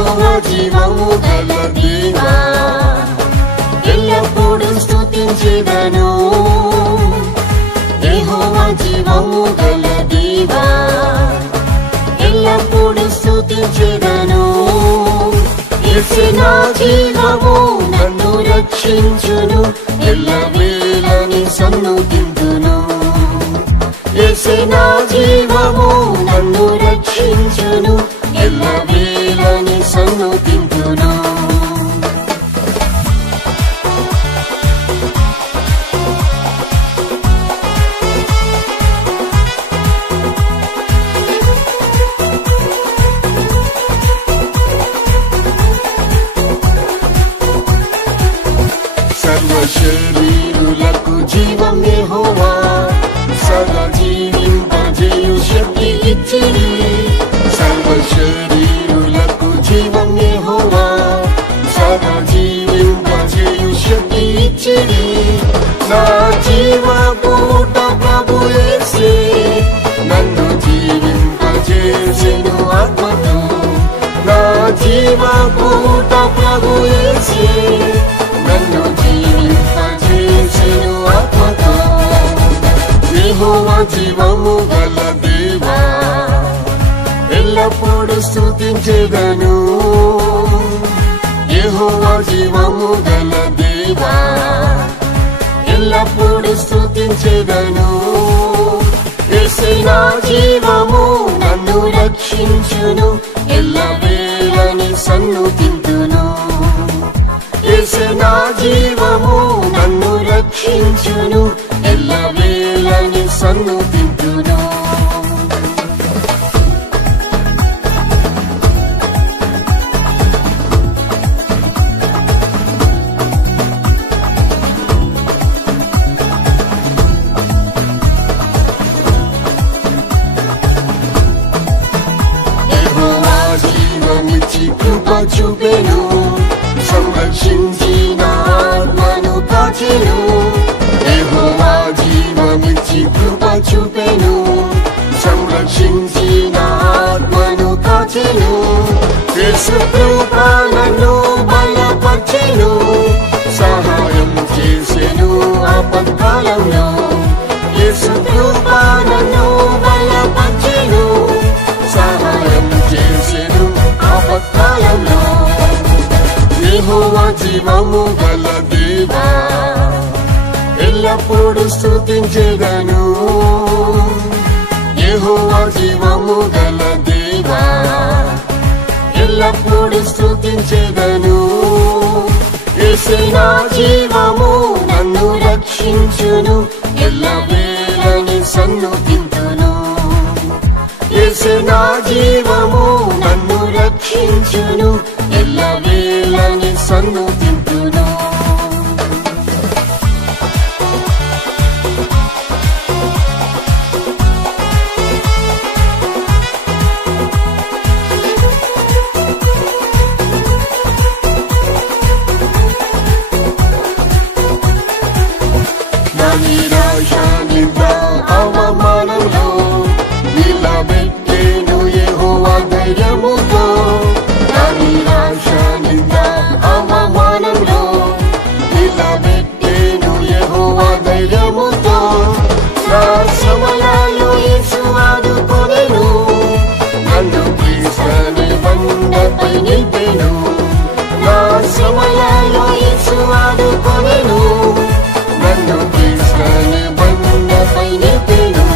యెహోవా జీవము గల దేవా ఎల్లప్పుడూ స్తుతించెదను యెహోవా జీవము గల దేవా ఎల్లప్పుడూ స్తుతించెదను యేసే నా జీవము నన్ను రక్షించును ఎల్లవేళని సన్నుతింతును యేసే నా జీవము నన్ను రక్షించును ఎల్లవేళని సన్నుతింతును సర్వశరీరులకు జీవం యెహోవా సదా జీవింపజేయు శక్తి ఇచ్చిరి సర్వశరీరులకు జీవం యెహోవా సదా జీవింపజేయు శక్తి ఇచ్చిరి నా జీవపూట ప్రభు యేసే నన్ను జీవింపజేసెను ఆత్మతో నా జీవపూట ప్రభు యేసే నన్ను జీవింపజేసెను ఆత్మతో యెహోవా జీవము గల దేవా ఎల్లప్పుడూ స్తుతించెదను యెహోవా జీవము గల దేవా ఎల్లప్పుడూ స్తుతించెదను యేసే నా జీవము నన్ను రక్షించును ఎల్లవేళని సన్నుతింతును యేసే నా జీవము నన్ను రక్షించును ఎల్లవేళని సన్నుతింతును యెహోవా జీవమిచ్చి కృప చూపెను సంరక్షించి నా ఆత్మను కాచెను యెహోవా జీవమిచ్చి కృప చూపెను సంరక్షించి నా ఆత్మను కాచెను యేసు కృప నన్ను బలపర్చెను సహాయం చేసెను ఆపత్కాలంలో యేసు కృప నన్ను బలపర్చెను సహాయం చేసెను ఆపత్కాలంలో యెహోవా జీవము గల దేవా ఎల్లప్పుడూ స్తుతించెదను యెహోవా జీవము గల దేవా ఎల్లప్పుడూ స్తుతించెదను యేసే నా జీవము నన్ను రక్షించును ఎల్లవేళని సన్నుతింతును యేసే నా జీవము నన్ను రక్షించును ఎల్లవేళని సన్నుతింతును నా నిరాశ నింద అవమానంలో నిలబెట్టెను యెహోవా ధైర్యముతో నా నిరాశ నింద అవమానంలో నిలబెట్టెను యెహోవా ధైర్యముతో నా సమయాల్లో యేసు ఆదుకొనెను నన్ను క్రీస్తుని బండపై నిలిపెను నా సమయాల్లో యేసు ఆదుకొనెను నన్ను క్రీస్తుని బండపై నిలిపెను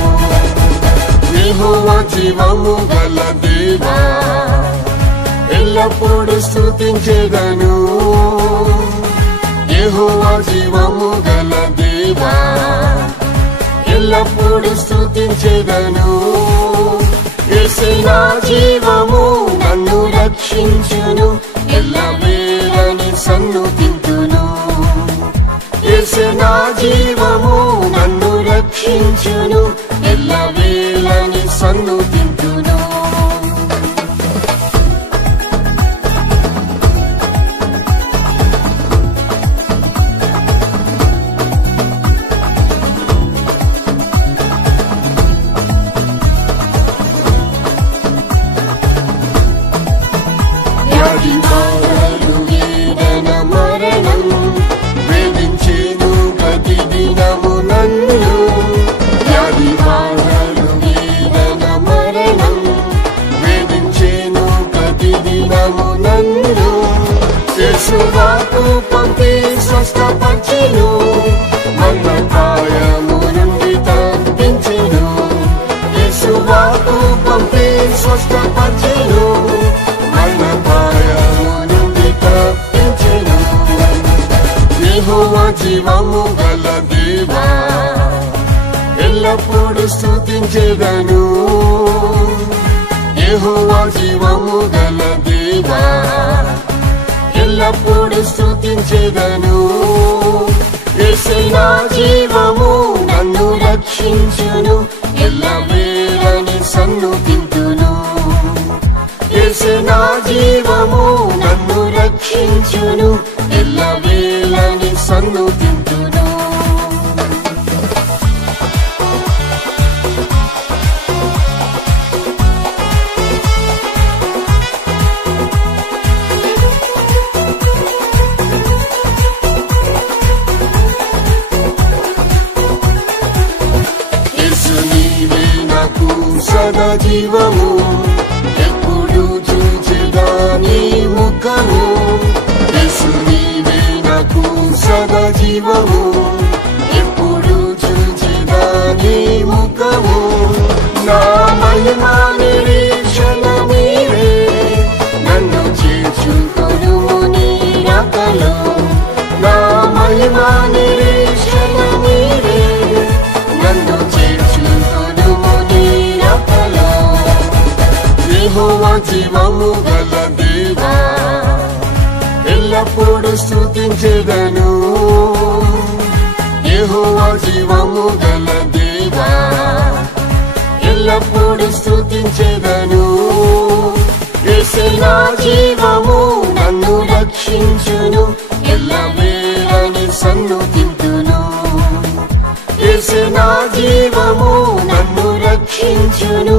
యెహోవా జీవము గల దేవా ఎల్లప్పుడూ స్తుతించెదను యెహోవా జీవము గల దేవా ఎల్లప్పుడూ స్తుతించెదను యేసే నా జీవము నన్ను రక్షించును ఎల్లవేళని సన్నుతింతును యేసే నా జీవము నన్ను రక్షించును ఎల్లవేళని సన్నుతింతును వాకు పంపి స్వస్థపరిచెను, మరణ భయము నుండి తప్పించెను. యేసు వాకు పంపి స్వస్థపరిచెను, మరణ భయము నుండి తప్పించెను. యెహోవా జీవము గల దేవా, ఎల్లప్పుడూ స్తుతించెదను. యెహోవా జీవము గల దేవా, ఎల్లప్పుడూ స్తుతించెదను. యేసే నా జీవము, నన్ను రక్షించును, ఎల్లవేళని సన్నుతింతును. యేసే నా జీవము, నన్ను రక్షించును, ఎల్లవేళని సన్నుతింతును. సదా జీవము, ఎప్పుడు చూచెదా నీ ముఖము. యేసు నీవే నాకు సదా జీవము, ఎప్పుడు చూచెదా నీ ముఖము. నా మహిమా నిరీక్షణ నీవే, నన్ను చేర్చుకొనుము నీ రాకలో. నా మహిమా నిరీక్షణ నీవే, నన్ను చేర్చుకొనుము నీ రాకలో. యెహోవా జీవము గల దేవా, ఎల్లప్పుడూ స్తుతించెదను. యెహోవా జీవము గల దేవా, ఎల్లప్పుడూ స్తుతించెదను. యేసే నా జీవము, నన్ను రక్షించును, ఎల్లవేళని సన్నుతింతును. యేసే నా జీవము, నన్ను రక్షించును,